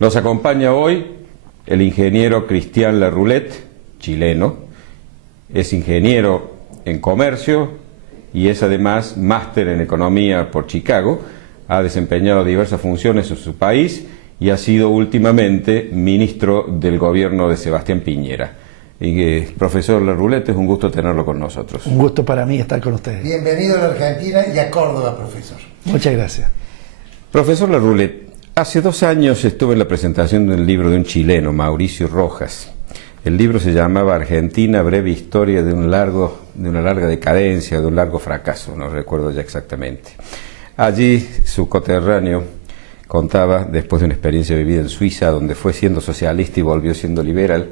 Nos acompaña hoy el ingeniero Cristian Larroulet, chileno. Es ingeniero en comercio y es además máster en economía por Chicago. Ha desempeñado diversas funciones en su país y ha sido últimamente ministro del gobierno de Sebastián Piñera. Profesor Larroulet, es un gusto tenerlo con nosotros. Un gusto para mí estar con ustedes. Bienvenido a la Argentina y a Córdoba, profesor. Muchas gracias. Profesor Larroulet, hace 2 años estuve en la presentación de un libro de un chileno, Mauricio Rojas. El libro se llamaba Argentina, breve historia de una larga decadencia, de un largo fracaso, no recuerdo ya exactamente. Allí su coterráneo contaba, después de una experiencia vivida en Suiza, donde fue siendo socialista y volvió siendo liberal,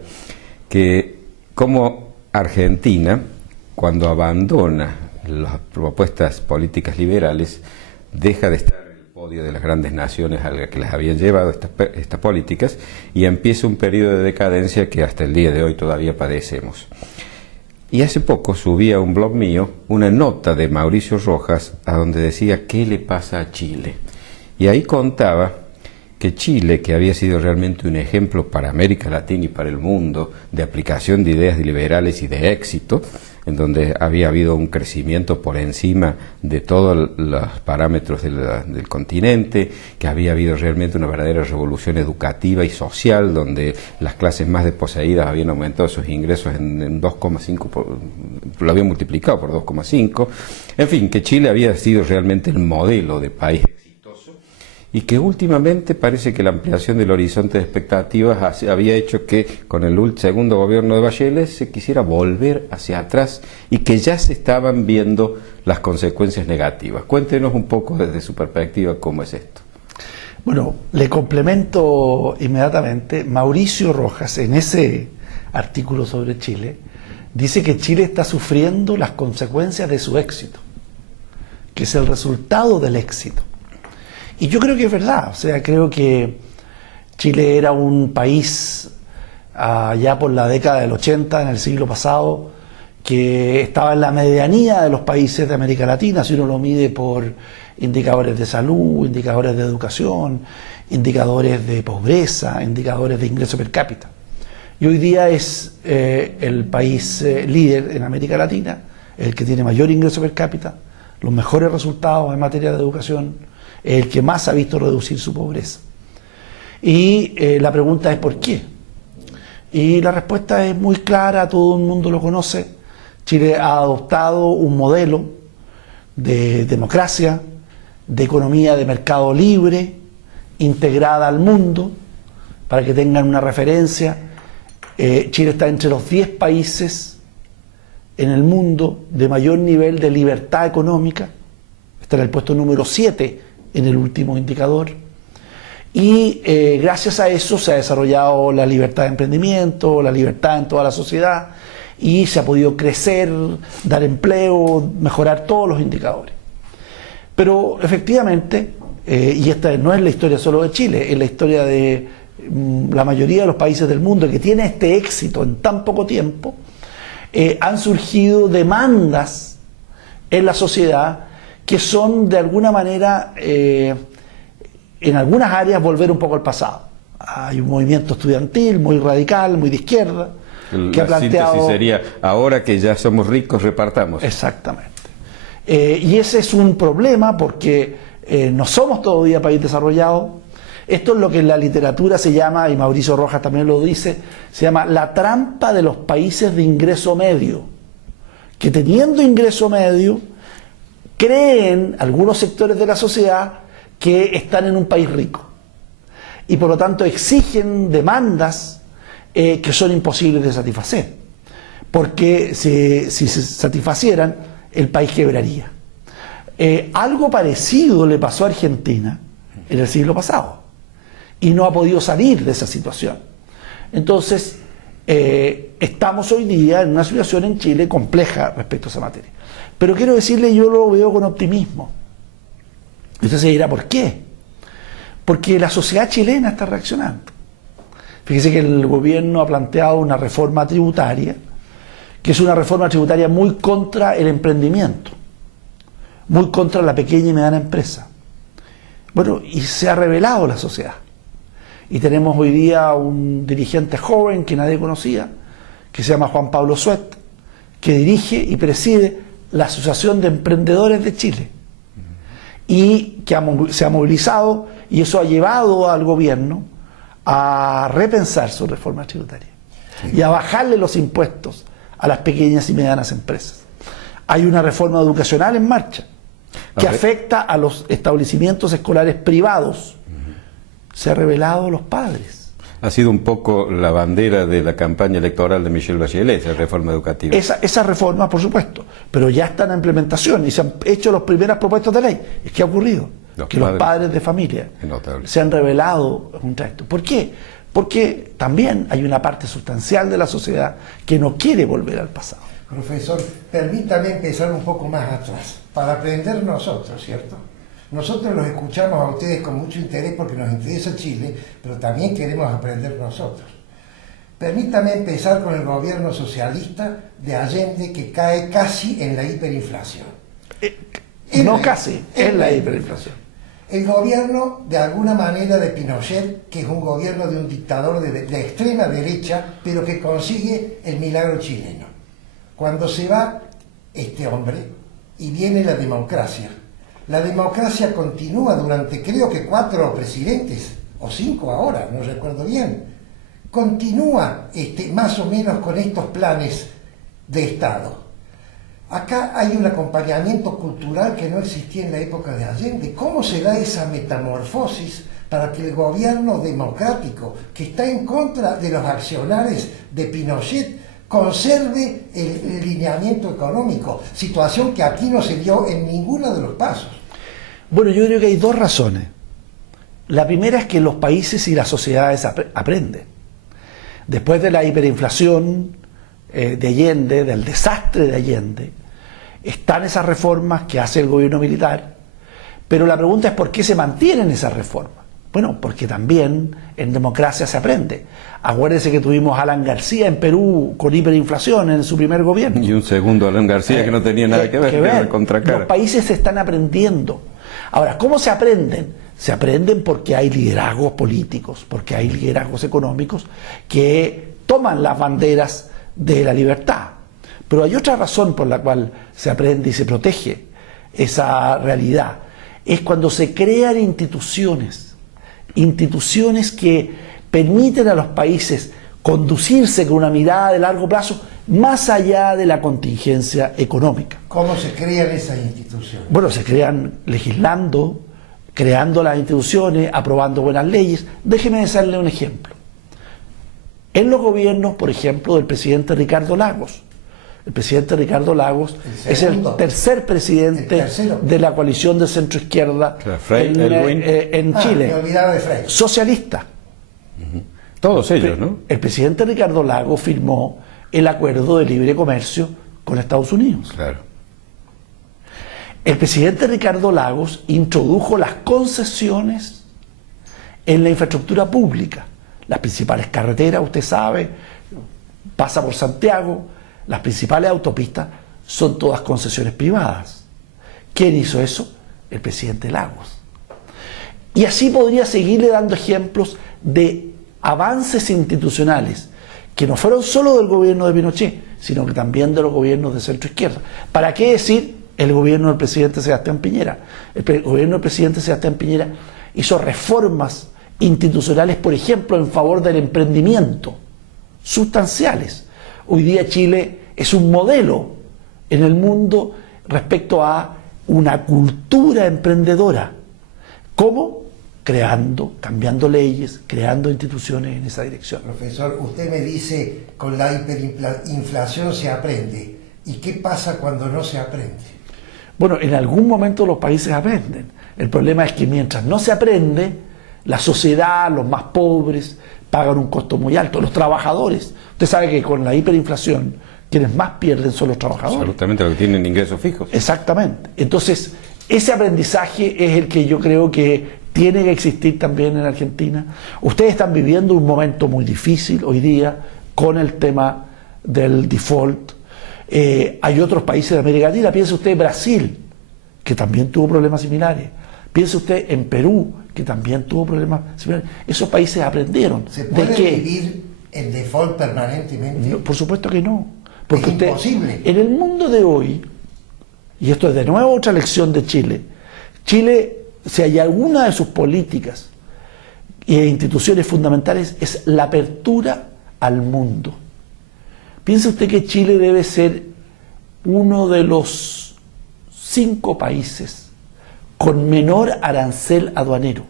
que como Argentina, cuando abandona las propuestas políticas liberales, deja de estar en el podio de las grandes naciones a las que les habían llevado estas políticas y empieza un periodo de decadencia que hasta el día de hoy todavía padecemos. Y hace poco subí a un blog mío una nota de Mauricio Rojas a donde decía ¿qué le pasa a Chile? Y ahí contaba que Chile, que había sido realmente un ejemplo para América Latina y para el mundo de aplicación de ideas liberales y de éxito, en donde había habido un crecimiento por encima de todos los parámetros del continente, que había habido realmente una verdadera revolución educativa y social, donde las clases más desposeídas habían aumentado sus ingresos en 2,5, lo habían multiplicado por 2,5, en fin, que Chile había sido realmente el modelo de país y que últimamente parece que la ampliación del horizonte de expectativas había hecho que con el segundo gobierno de Bachelet se quisiera volver hacia atrás y que ya se estaban viendo las consecuencias negativas. Cuéntenos un poco desde su perspectiva cómo es esto. Bueno, le complemento inmediatamente. Mauricio Rojas, en ese artículo sobre Chile, dice que Chile está sufriendo las consecuencias de su éxito, que es el resultado del éxito. Y yo creo que es verdad, o sea, creo que Chile era un país ya por la década del 80, en el siglo pasado, que estaba en la medianía de los países de América Latina, si uno lo mide por indicadores de salud, indicadores de educación, indicadores de pobreza, indicadores de ingreso per cápita. Y hoy día es el país líder en América Latina, el que tiene mayor ingreso per cápita, los mejores resultados en materia de educación, el que más ha visto reducir su pobreza. Y la pregunta es ¿por qué? Y la respuesta es muy clara, todo el mundo lo conoce. Chile ha adoptado un modelo de democracia, de economía de mercado libre, integrada al mundo. Para que tengan una referencia, Chile está entre los 10 países en el mundo de mayor nivel de libertad económica. Está en el puesto número 7 en el último indicador, y gracias a eso se ha desarrollado la libertad de emprendimiento, la libertad en toda la sociedad, y se ha podido crecer, dar empleo, mejorar todos los indicadores. Pero efectivamente, y esta no es la historia solo de Chile, es la historia de la mayoría de los países del mundo que tiene este éxito en tan poco tiempo, han surgido demandas en la sociedad que son de alguna manera, en algunas áreas, volver un poco al pasado. Hay un movimiento estudiantil muy radical, muy de izquierda, que ha planteado... La síntesis sería, ahora que ya somos ricos, repartamos. Exactamente. Y ese es un problema porque no somos todavía país desarrollado. Esto es lo que en la literatura se llama, y Mauricio Rojas también lo dice, se llama la trampa de los países de ingreso medio. Que teniendo ingreso medio, creen algunos sectores de la sociedad que están en un país rico y por lo tanto exigen demandas que son imposibles de satisfacer, porque si se satisfacieran el país quebraría. Algo parecido le pasó a Argentina en el siglo pasado y no ha podido salir de esa situación. Entonces estamos hoy día en una situación en Chile compleja respecto a esa materia. Pero quiero decirle, yo lo veo con optimismo. Y usted se dirá, ¿por qué? Porque la sociedad chilena está reaccionando. Fíjese que el gobierno ha planteado una reforma tributaria, que es una reforma tributaria muy contra el emprendimiento, muy contra la pequeña y mediana empresa. Bueno, y se ha revelado la sociedad. Y tenemos hoy día un dirigente joven que nadie conocía, que se llama Juan Pablo Suet, que dirige y preside la Asociación de Emprendedores de Chile. Y que se ha movilizado, y eso ha llevado al gobierno a repensar su reforma tributaria y a bajarle los impuestos a las pequeñas y medianas empresas. Hay una reforma educacional en marcha que afecta a los establecimientos escolares privados. Se ha revelado a los padres. Ha sido un poco la bandera de la campaña electoral de Michelle Bachelet, esa reforma educativa. Esa reforma, por supuesto, pero ya está en implementación y se han hecho las primeras propuestas de ley. ¿Qué ha ocurrido? Los padres de familia se han revelado contra esto. ¿Por qué? Porque también hay una parte sustancial de la sociedad que no quiere volver al pasado. Profesor, permítame empezar un poco más atrás, para aprender nosotros, ¿cierto? Nosotros los escuchamos a ustedes con mucho interés porque nos interesa Chile, pero también queremos aprender nosotros. Permítame empezar con el gobierno socialista de Allende, que cae casi en la hiperinflación. No casi, en la hiperinflación. El gobierno, de alguna manera, de Pinochet, que es un gobierno de un dictador de extrema derecha, pero que consigue el milagro chileno. Cuando se va este hombre y viene la democracia continúa durante, creo que 4 presidentes, o 5 ahora, no recuerdo bien, continúa más o menos con estos planes de Estado. Acá hay un acompañamiento cultural que no existía en la época de Allende. ¿Cómo se da esa metamorfosis para que el gobierno democrático, que está en contra de los accionarios de Pinochet, conserve el lineamiento económico? Situación que aquí no se dio en ninguno de los pasos. Bueno, yo creo que hay 2 razones. La primera es que los países y las sociedades aprenden. Después de la hiperinflación de Allende, del desastre de Allende, están esas reformas que hace el gobierno militar, pero la pregunta es ¿por qué se mantienen esas reformas? Bueno, porque también en democracia se aprende. Acuérdense que tuvimos a Alan García en Perú con hiperinflación en su primer gobierno. Y un segundo Alan García que no tenía nada que ver. Los países se están aprendiendo. Ahora, ¿cómo se aprenden? Se aprenden porque hay liderazgos políticos, porque hay liderazgos económicos que toman las banderas de la libertad. Pero hay otra razón por la cual se aprende y se protege esa realidad. Es cuando se crean instituciones que permiten a los países conducirse con una mirada de largo plazo más allá de la contingencia económica. ¿Cómo se crean esas instituciones? Bueno, se crean legislando, creando las instituciones, aprobando buenas leyes. Déjeme darle un ejemplo. En los gobiernos, por ejemplo, del presidente Ricardo Lagos. El presidente Ricardo Lagos es el tercer presidente de la coalición de centro-izquierda en Chile. Me olvidaba de Frey. Socialista. Todos ellos, ¿no? El presidente Ricardo Lagos firmó el acuerdo de libre comercio con Estados Unidos. Claro. El presidente Ricardo Lagos introdujo las concesiones en la infraestructura pública. Las principales carreteras, usted sabe, pasa por Santiago, las principales autopistas son todas concesiones privadas. ¿Quién hizo eso? El presidente Lagos. Y así podría seguirle dando ejemplos de avances institucionales que no fueron solo del gobierno de Pinochet, sino que también de los gobiernos de centro izquierda. ¿Para qué decir el gobierno del presidente Sebastián Piñera? El gobierno del presidente Sebastián Piñera hizo reformas institucionales, por ejemplo, en favor del emprendimiento, sustanciales. Hoy día Chile es un modelo en el mundo respecto a una cultura emprendedora. ¿Cómo? Creando, cambiando leyes, creando instituciones en esa dirección. Profesor, usted me dice, con la hiperinflación se aprende. ¿Y qué pasa cuando no se aprende? Bueno, en algún momento los países aprenden. El problema es que mientras no se aprende, la sociedad, los más pobres, pagan un costo muy alto. Los trabajadores. Usted sabe que con la hiperinflación, quienes más pierden son los trabajadores. Absolutamente, los que tienen ingresos fijos. Exactamente. Entonces, ese aprendizaje es el que yo creo que tiene que existir también en Argentina. Ustedes están viviendo un momento muy difícil hoy día con el tema del default. Hay otros países de América Latina. Piense usted Brasil, que también tuvo problemas similares. Piense usted en Perú, que también tuvo problemas similares. Esos países aprendieron. ¿Se de puede que vivir en default permanentemente? no, por supuesto que no. Porque Es usted, imposible. en el mundo de hoy, y esto es de nuevo otra lección de Chile, Chile, si hay alguna de sus políticas e instituciones fundamentales, es la apertura al mundo. Piense usted que Chile debe ser uno de los 5 países con menor arancel aduanero.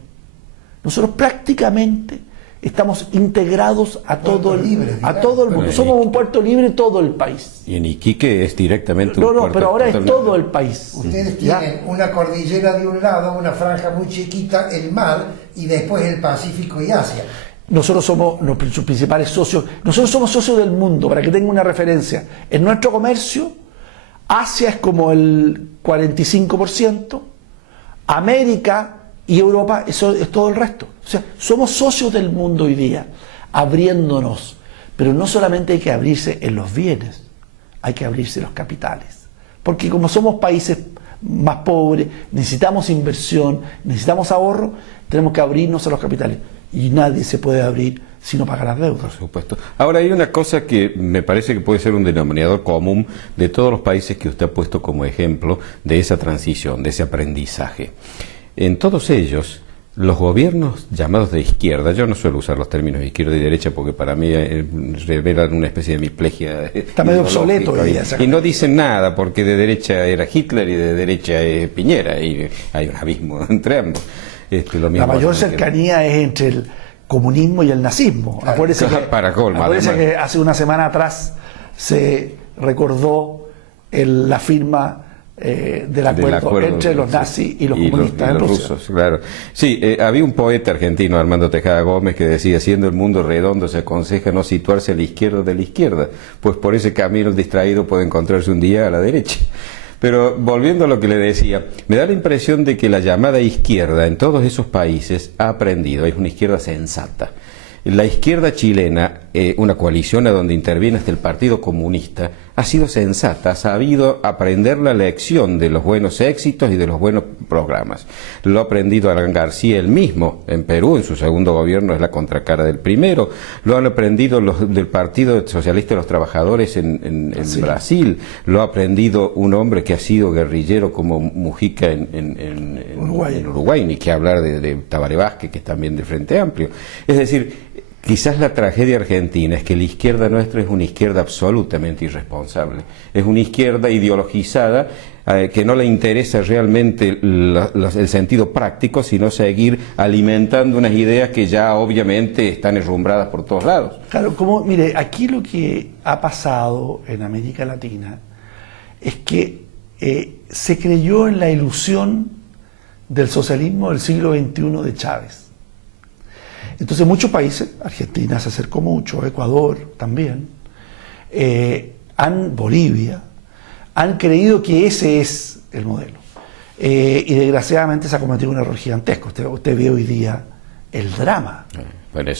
Nosotros prácticamente estamos integrados a todo el mundo. Bueno, Somos un puerto libre todo el país. Y en Iquique es directamente un No, puerto pero ahora es totalmente- todo el país. Ustedes ¿Ya? tienen una cordillera de un lado, una franja muy chiquita, el mar, y después el Pacífico y Asia. Nosotros somos nuestros principales socios. Nosotros somos socios del mundo, para que tenga una referencia. En nuestro comercio, Asia es como el 45%, América y Europa eso es todo el resto. O sea, somos socios del mundo hoy día, abriéndonos. Pero no solamente hay que abrirse en los bienes, hay que abrirse en los capitales. Porque como somos países más pobres, necesitamos inversión, necesitamos ahorro, tenemos que abrirnos a los capitales. Y nadie se puede abrir si no paga las deudas. Por supuesto. Ahora hay una cosa que me parece que puede ser un denominador común de todos los países que usted ha puesto como ejemplo de esa transición, de ese aprendizaje. En todos ellos, los gobiernos llamados de izquierda, yo no suelo usar los términos de izquierda y derecha porque para mí revelan una especie de hemiplegia. Está medio obsoleto hoy día, y no dicen nada porque de derecha era Hitler y de derecha es Piñera y hay un abismo entre ambos. Lo mismo La mayor hace cercanía es entre el comunismo y el nazismo. Claro, Acuérdese para colmo, acuérdese además. que hace una semana atrás se recordó la firma del acuerdo entre los nazis y los comunistas en Rusia. rusos, claro. Sí, había un poeta argentino, Armando Tejada Gómez, que decía: siendo el mundo redondo se aconseja no situarse a la izquierda de la izquierda, pues por ese camino el distraído puede encontrarse un día a la derecha. Pero volviendo a lo que le decía, me da la impresión de que la llamada izquierda en todos esos países ha aprendido, es una izquierda sensata. La izquierda chilena, una coalición a donde interviene hasta el Partido Comunista, ha sido sensata, ha sabido aprender la lección de los buenos éxitos y de los buenos programas. Lo ha aprendido Alan García él mismo, en Perú, en su segundo gobierno es la contracara del primero, lo han aprendido los del Partido Socialista de los Trabajadores en Brasil, lo ha aprendido un hombre que ha sido guerrillero como Mujica en Uruguay, ni que hablar de Tabaré Vázquez, que es también del Frente Amplio. Es decir, quizás la tragedia argentina es que la izquierda nuestra es una izquierda absolutamente irresponsable, es una izquierda ideologizada que no le interesa realmente el sentido práctico, sino seguir alimentando unas ideas que ya obviamente están herrumbradas por todos lados. Claro, mire, aquí lo que ha pasado en América Latina es que se creyó en la ilusión del socialismo del siglo XXI de Chávez. Entonces muchos países, Argentina se acercó mucho, Ecuador también, Bolivia, han creído que ese es el modelo. Y desgraciadamente se ha cometido un error gigantesco. Usted ve hoy día el drama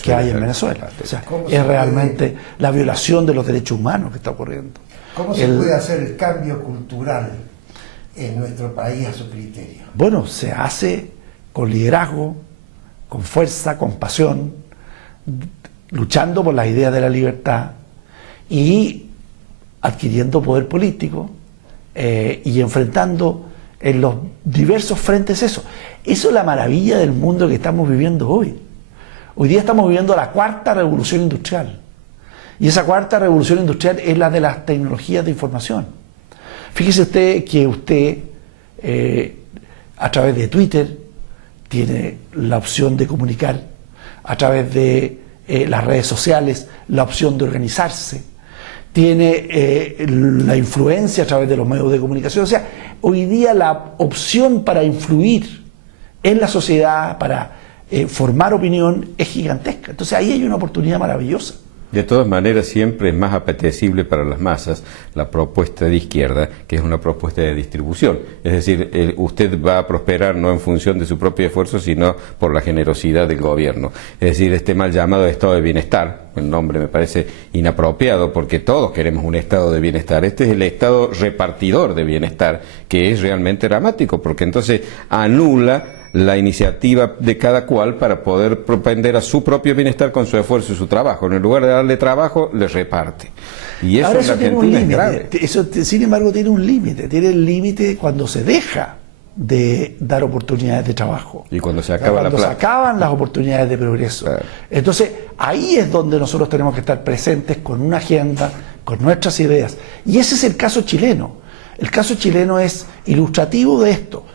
que hay en Venezuela. O sea, es realmente la violación de los derechos humanos que está ocurriendo. ¿Cómo se puede hacer el cambio cultural en nuestro país a su criterio? Bueno, se hace con liderazgo, con fuerza, con pasión, luchando por las ideas de la libertad y adquiriendo poder político y enfrentando en los diversos frentes eso. Eso es la maravilla del mundo que estamos viviendo hoy. Hoy día estamos viviendo la cuarta revolución industrial. Y esa cuarta revolución industrial es la de las tecnologías de información. Fíjese usted que a través de Twitter tiene la opción de comunicar, a través de las redes sociales la opción de organizarse, tiene la influencia a través de los medios de comunicación. O sea, hoy día la opción para influir en la sociedad, para formar opinión, es gigantesca. Entonces ahí hay una oportunidad maravillosa. De todas maneras, siempre es más apetecible para las masas la propuesta de izquierda, que es una propuesta de distribución. Es decir, usted va a prosperar no en función de su propio esfuerzo, sino por la generosidad del gobierno. Es decir, este mal llamado estado de bienestar, el nombre me parece inapropiado, porque todos queremos un estado de bienestar. Este es el estado repartidor de bienestar, que es realmente dramático, porque entonces anula la iniciativa de cada cual para poder propender a su propio bienestar con su esfuerzo y su trabajo. En lugar de darle trabajo, le reparte. Y eso Ahora, en la eso tiene un Argentina es límite. grave. Eso, sin embargo, tiene un límite. Tiene el límite cuando se deja de dar oportunidades de trabajo. Y cuando se acaba la Cuando se plata. acaban las oportunidades de progreso. Claro. Entonces, ahí es donde nosotros tenemos que estar presentes con una agenda, con nuestras ideas. Y ese es el caso chileno. El caso chileno es ilustrativo de esto.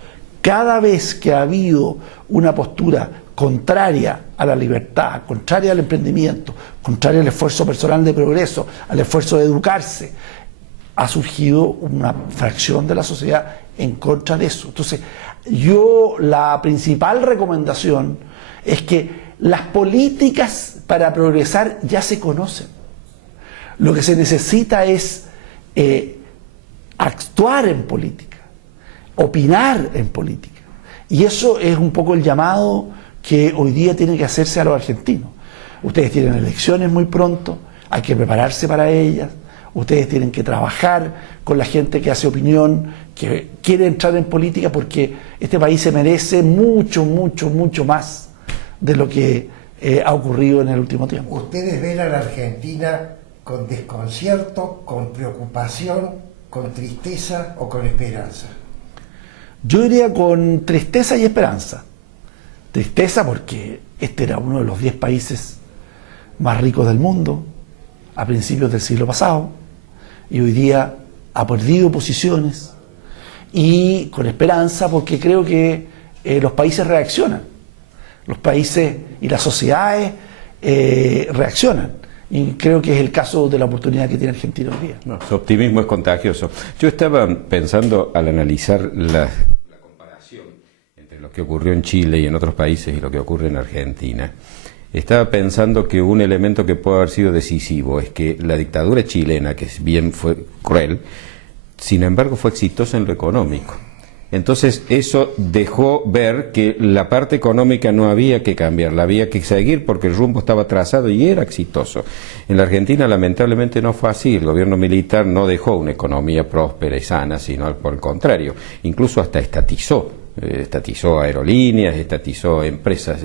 Cada vez que ha habido una postura contraria a la libertad, contraria al emprendimiento, contraria al esfuerzo personal de progreso, al esfuerzo de educarse, ha surgido una fracción de la sociedad en contra de eso. Entonces, la principal recomendación es que las políticas para progresar ya se conocen. Lo que se necesita es actuar en política, opinar en política. Y eso es un poco el llamado que hoy día tiene que hacerse a los argentinos. Ustedes tienen elecciones muy pronto, hay que prepararse para ellas. Ustedes tienen que trabajar con la gente que hace opinión, que quiere entrar en política, porque este país se merece mucho, mucho, mucho más de lo que ha ocurrido en el último tiempo. ¿Ustedes ven a la Argentina con desconcierto, con preocupación, con tristeza o con esperanza? Yo diría con tristeza y esperanza. Tristeza porque este era uno de los 10 países más ricos del mundo a principios del siglo pasado, y hoy día ha perdido posiciones. Y con esperanza porque creo que los países reaccionan, los países y las sociedades reaccionan, y creo que es el caso de la oportunidad que tiene Argentina hoy día. No, su optimismo es contagioso. Yo estaba pensando al analizar la comparación entre lo que ocurrió en Chile y en otros países y lo que ocurre en Argentina. Estaba pensando que un elemento que puede haber sido decisivo es que la dictadura chilena, que bien fue cruel, sin embargo fue exitosa en lo económico. Entonces eso dejó ver que la parte económica no había que cambiarla, había que seguir porque el rumbo estaba trazado y era exitoso. En la Argentina lamentablemente no fue así, el gobierno militar no dejó una economía próspera y sana, sino por el contrario, incluso hasta estatizó aerolíneas, estatizó empresas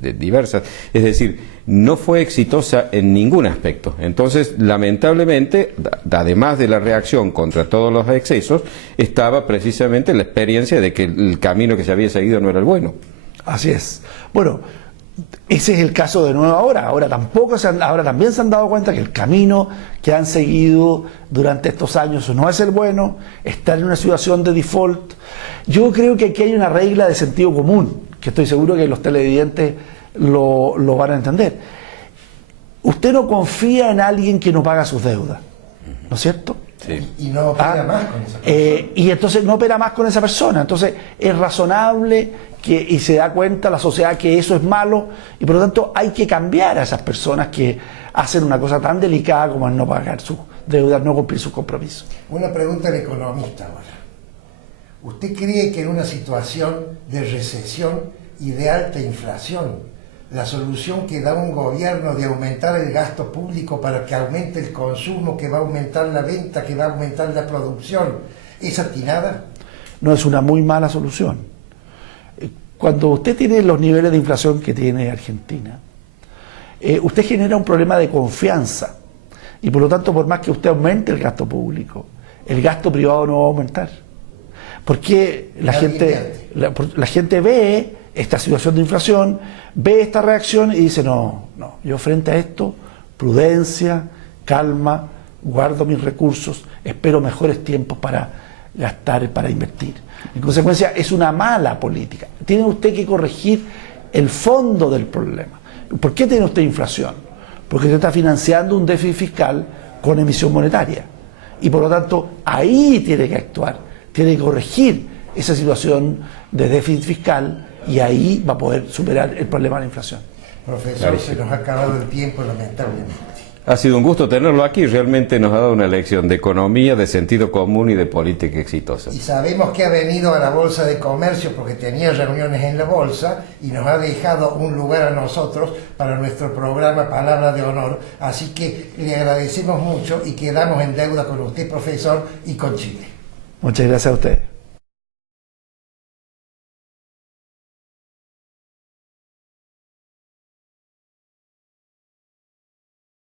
diversas, es decir, no fue exitosa en ningún aspecto. Entonces, lamentablemente, además de la reacción contra todos los excesos, estaba precisamente la experiencia de que el camino que se había seguido no era el bueno. Así es. Bueno, ese es el caso de nuevo ahora. Ahora también se han dado cuenta que el camino que han seguido durante estos años no es el bueno, están en una situación de default. Yo creo que aquí hay una regla de sentido común, que estoy seguro que los televidentes lo van a entender. Usted no confía en alguien que no paga sus deudas, ¿no es cierto? Sí. Y no opera más con esa persona. Y entonces no opera más con esa persona. Entonces es razonable y se da cuenta la sociedad que eso es malo, y por lo tanto hay que cambiar a esas personas que hacen una cosa tan delicada como el no pagar sus deudas, no cumplir sus compromisos. Una pregunta al economista ahora. ¿Usted cree que en una situación de recesión y de alta inflación, la solución que da un gobierno de aumentar el gasto público para que aumente el consumo, que va a aumentar la venta, que va a aumentar la producción, es atinada? No, es una muy mala solución. Cuando usted tiene los niveles de inflación que tiene Argentina, usted genera un problema de confianza, y por lo tanto, por más que usted aumente el gasto público, el gasto privado no va a aumentar. Porque la gente ve esta situación de inflación, ve esta reacción y dice, no, yo frente a esto, prudencia, calma, guardo mis recursos, espero mejores tiempos para gastar, para invertir. En consecuencia, es una mala política. Tiene usted que corregir el fondo del problema. ¿Por qué tiene usted inflación? Porque usted está financiando un déficit fiscal con emisión monetaria. Y por lo tanto, ahí tiene que actuar. Tiene que corregir esa situación de déficit fiscal, y ahí va a poder superar el problema de la inflación. Profesor, se nos ha acabado el tiempo, lamentablemente. Ha sido un gusto tenerlo aquí, realmente nos ha dado una lección de economía, de sentido común y de política exitosa. Y sabemos que ha venido a la Bolsa de Comercio porque tenía reuniones en la Bolsa y nos ha dejado un lugar a nosotros para nuestro programa Palabra de Honor. Así que le agradecemos mucho y quedamos en deuda con usted, profesor, y con Chile. Muchas gracias a ustedes.